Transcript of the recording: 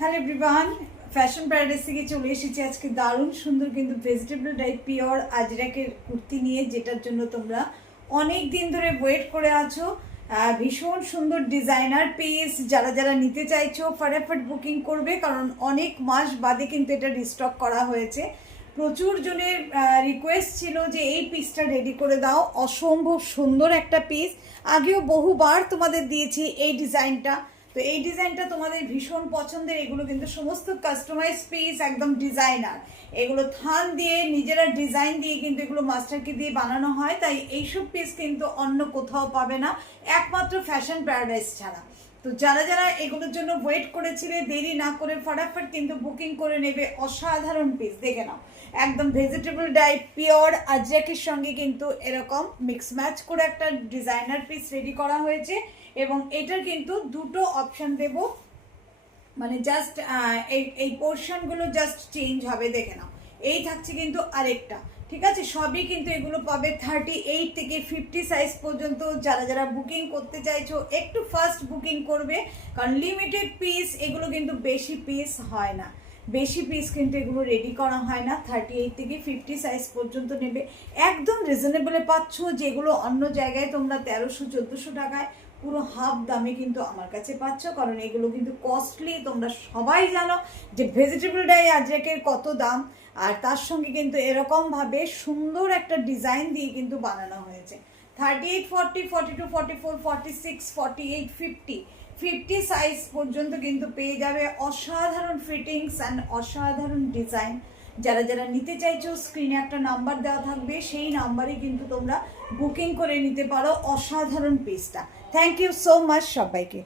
Hello everyone, fashion paradise থেকে চলে এসেছি আজকে দারুণ সুন্দর কিন্তু ভেজিটেবল ডাই পিওর আজরাকের কুর্তি নিয়ে, যেটার জন্য তোমরা অনেক দিন ধরে ওয়েট করে আছো। ভীষণ সুন্দর ডিজাইনার পিস, যারা যারা নিতে চাইছো ফটাফট বুকিং করবে, কারণ অনেক মাস বাদে কিন্তু এটা রিস্টক করা হয়েছে। প্রচুর জনের রিকোয়েস্ট ছিল যে এই পিসটা রেডি করে দাও, অসম্ভব সুন্দর একটা পিস। আগেও বহুবার তোমাদের দিয়েছি এই ডিজাইনটা, তো এই ডিজাইনটা তোমাদের ভীষণ পছন্দের। এগুলো কিন্তু সমস্ত কাস্টমাইজ পিস, একদম ডিজাইনার। এগুলো থান দিয়ে নিজেরা ডিজাইন দিয়ে কিন্তু এগুলো মাস্টারকে দিয়ে বানানো হয়, তাই এইসব পিস কিন্তু অন্য কোথাও পাবে না, একমাত্র ফ্যাশন প্যারাডাইস ছাড়া। তো যারা যারা এগুলোর জন্য ওয়েট করেছিলে, দেরি না করে ফটাফট কিন্তু বুকিং করে নেবে। অসাধারণ পিস, দেখে নাও, একদম ভেজিটেবল ডাই পিওর আজরাকের সঙ্গে কিন্তু এরকম মিক্স ম্যাচ করে একটা ডিজাইনার পিস রেডি করা হয়েছে। এবং এটার কিন্তু দুটো অপশন দেব, মানে জাস্ট এই পোর্শনগুলো জাস্ট চেঞ্জ হবে, দেখে নাও। এই থাকছে কিন্তু আরেকটা, ঠিক আছে। সবই কিন্তু এগুলো পাবে 38 থেকে 50 সাইজ পর্যন্ত। যারা যারা বুকিং করতে চাইছো একটু ফার্স্ট বুকিং করবে, কারণ লিমিটেড পিস, এগুলো কিন্তু বেশি পিস হয় না, বেশি পিস কিন্তু এগুলো রেডি করা হয় না। 38 থেকে 50 সাইজ পর্যন্ত নেবে, একদম রিজনেবলে পাচ্ছ, যেগুলো অন্য জায়গায় তোমরা 1300-1400 টাকায় পুরো হাফ দামে কিন্তু আমার কাছে পাচ্ছ, কারণ এগুলো কিন্তু কস্টলি। তোমরা সবাই জানো যে ভেজিটেবল ডাই আজরাকের কত দাম, আর তার সঙ্গে কিন্তু এরকমভাবে সুন্দর একটা ডিজাইন দিয়ে কিন্তু বানানো হয়েছে। 38, 40, 42, 44, 46, 48, 50 সাইজ পর্যন্ত কিন্তু পেয়ে যাবে। অসাধারণ ফিটিংস অ্যান্ড অসাধারণ ডিজাইন। যারা যারা নিতে চাইছো স্ক্রিনে একটা নাম্বার দেওয়া থাকবে, সেই নাম্বারে কিন্তু তোমরা বুকিং করে নিতে পারো অসাধারণ পিসটা। থ্যাংক ইউ সো মাচ সবাইকে।